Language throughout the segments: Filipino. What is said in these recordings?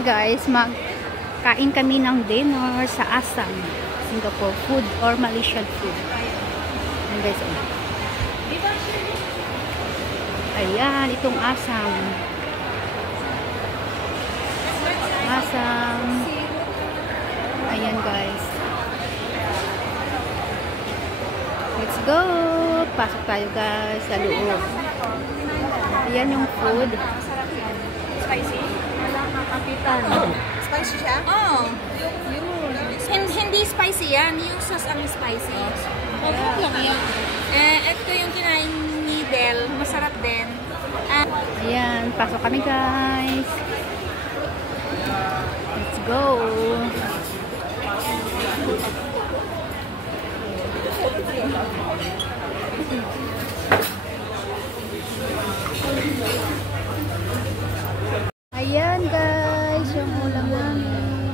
Ayan guys, magkain kami ng dinner sa Assam, Singapore food or Malaysian food. Ayan guys, oh. Ayan, itong Assam. Assam. Ayan guys. Let's go! Pasok tayo guys sa loob. Ayan yung food. Spicy? Wala ka, kapitan. Spicy siya? Oo. Hindi spicy yan. Yung sauce ang spicy. Okay lang yan. Ito yung kinain ni Del. Masarap din. Ayan, pasok kami guys. Let's go! Ayan guys, yung ulam namin.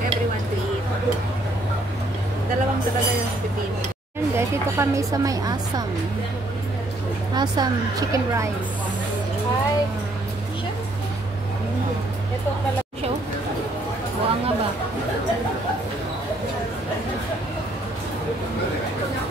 Everyone to eat. Dalawang talaga yung pipino. Ayan guys, dito kami sa may Assam. Assam chicken rice. Hi. Chef? Ito talaga siya. Buwa nga ba?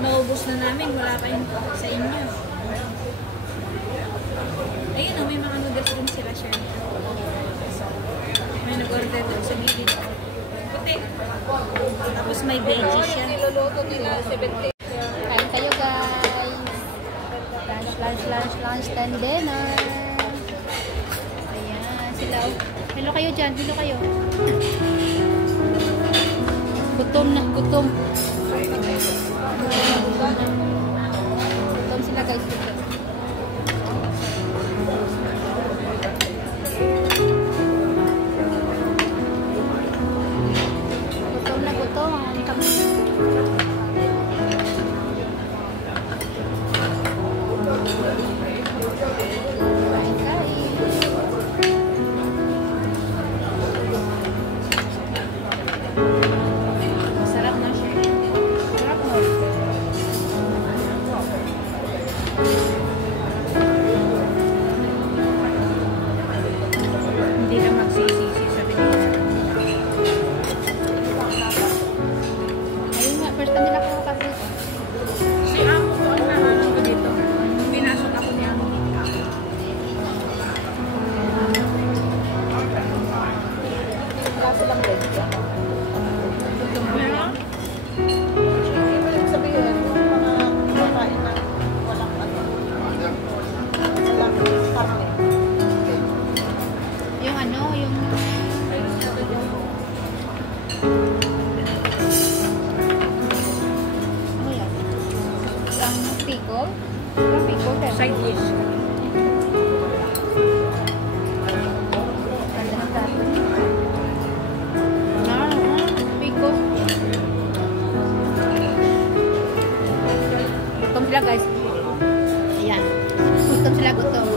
Maubos na namin. Wala pa yung sa inyo. Ayun o, may mga noodles din sila siya. May nag-order doon sa gilid. Puti. Tapos may veggie siya. Niluluto nila 70. Kain kayo guys. Lunch, then dinner. Ayan, sila. Hello kayo dyan, hello kayo. Gutom na, gutom. Gutom sila guys, gutom. Gutom na, gutom. Masarap na siya. Sarap mo. Hindi na magsisisi sa binila. Ayun nga, first time nila ako kapit. Si Amo ko ang nahanap ko dito. Pinasok ako niya. Wala silang bread siya. Meron? Ibig sabihin, mga kumakain na walang ano. Walang karne. Yung ano, yung... Ano yan? Ang pickle? Ang pickle din. Side dish. Ganda ng plato niya. Pickle. Gutom sila guys. Ayan. Gutom sila, gutom.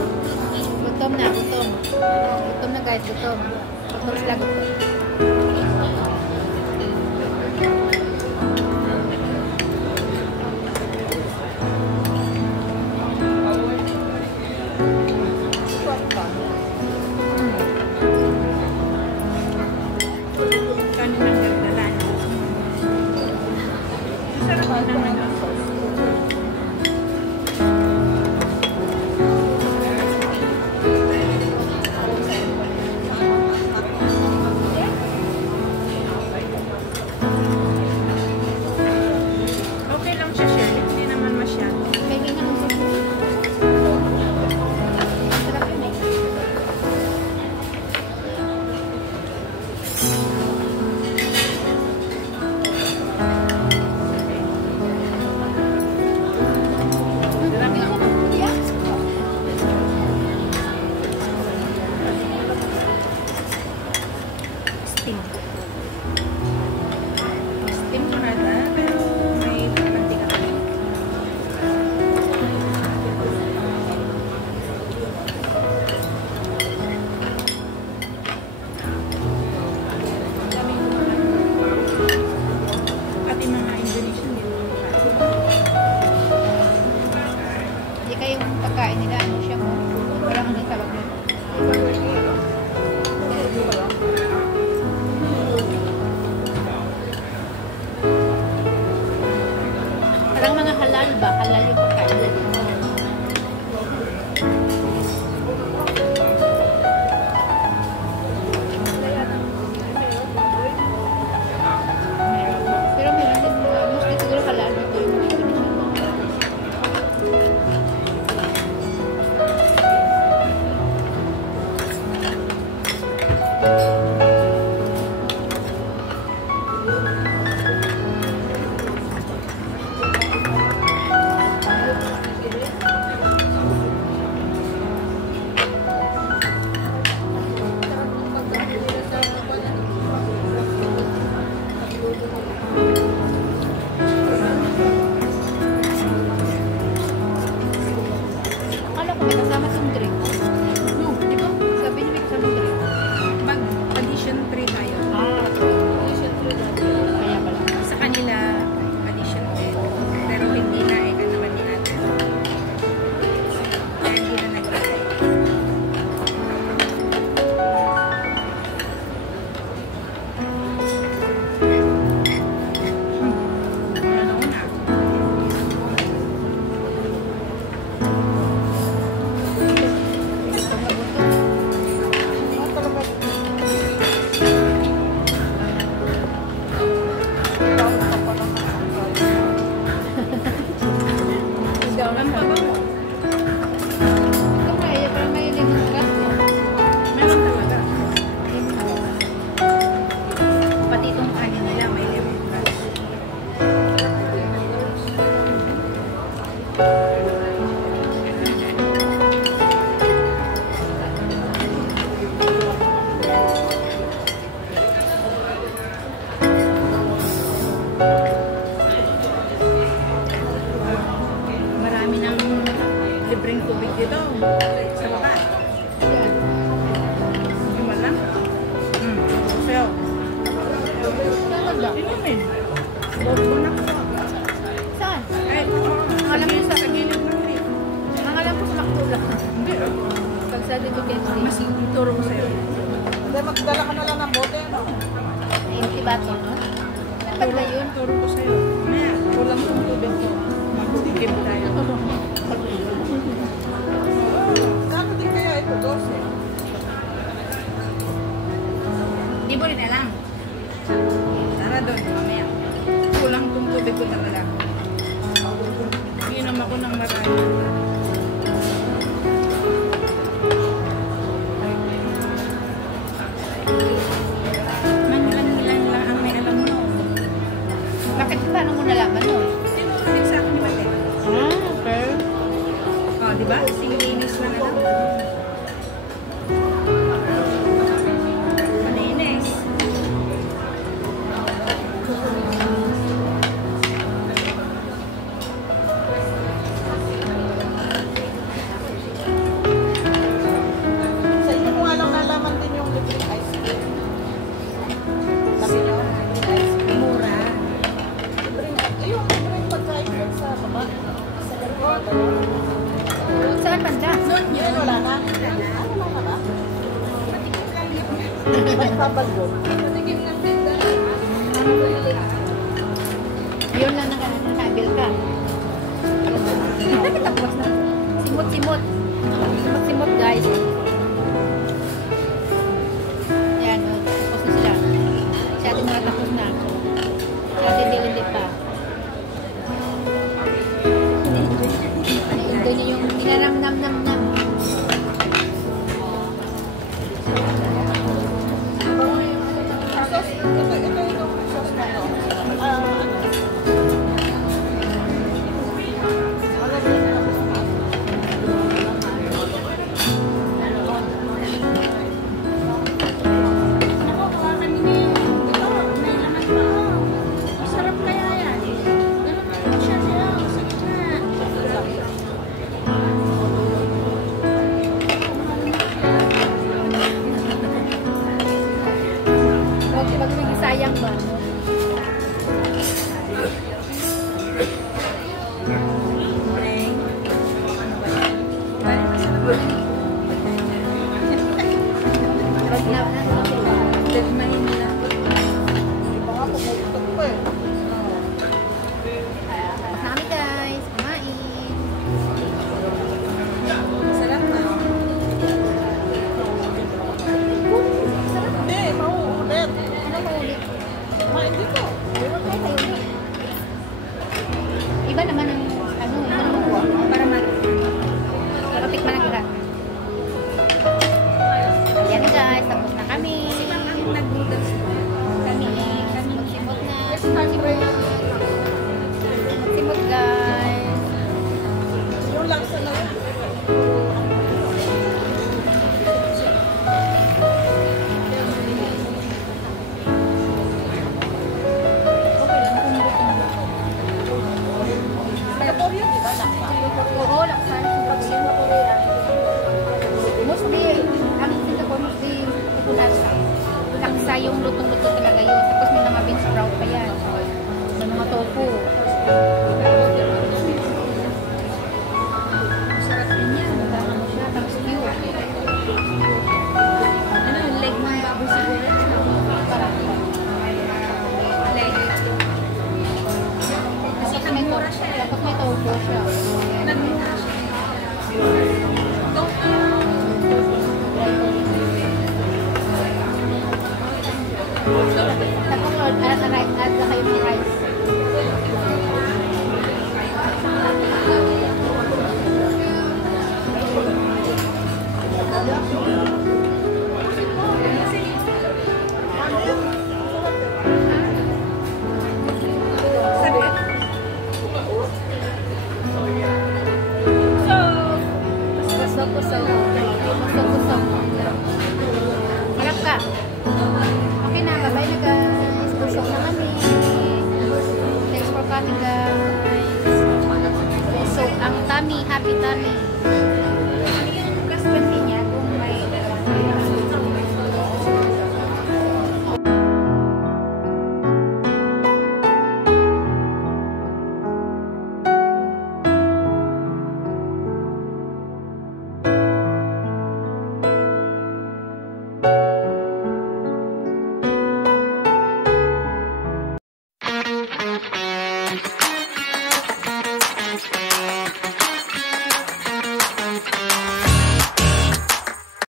Gutom na, gutom. Gutom na guys, gutom. Gutom sila, gutom. Kaninang gagdalan. Masarap naman ang sauce. Okay lang siya, Shirley. Hindi naman masyado. Pwede na ang sauce. Masarap yun eh. Parang mga halal ba? Halal yung pagkain. Pero meron din, mostly siguro halal dito yung mga Indonesian. Akala ko may kasama siyang drink. No, di ba? Sabi niya may kasama drink. Pag addition 3 tayo. Kaya pala. Sa kanila, addition 10. Pero hindi na eka naman ni ate. Kaya hindi na nag-try. Ano na? Daw na sa Ang bango. ito kaya parang may lemongrass. Meron talaga. Pati itong kanin nila, may lemongrass. Marami ng libreng tubig dito. Sa baba. Yan. Yung wala. Sayo. Saan ba? Inumin. Bobo na ko. Saan? Ay, Alam mo sa gilid ng lake. Nangalam ko sa Macdo lang. Hindi. Pag sa dito Kenzie. Mas ituro ko sa'yo. Hindi, magdala ka na lang ng bote, no? Hindi ba ito? Ano ba yun? Turo ko sa'yo. Maya, kulang ng tubig ko. Magtigib tayo. Kano din kaya ito, 12? Hindi mo rin alam. Tara doon, mamaya. Kulang tong tubig ko talaga. Inom ako ng marami. Manilan-nilan lang ang may alam mo. Bakit paano mo nalaman nun? Tinuro din sa akin ni Mate. Okay. Oh, di ba? Singlinis lang alam. Malinis. Sa inyo ko nga lang nalaman din yung libreng ice cream. Sabi nyo, libreng ice cream. Mura. Yung libreng pagkain doon sa baba. Sa airport. Saan banda? Noon Yun, yun. wala na. Ano na ka ba? Ba't babal doon? Yun lang nakabil ka. Tapos na. Simot-simot. Simot-simot guys. Yan. Tapos na sila. Si atin nakatapos na. Si atin hindi pa. Ito niya yung inanam-nam-nam-nam. Sauce, ito yung sauce na to. Ano? Ano ba yung Tapos may tofu siya. Tapos add na kayo ng rice. Busog-busog. Harap ka. Okay na, bye-bye na guys. Busog na kami. Thanks for coming guys. Busog ang tummy, happy tummy.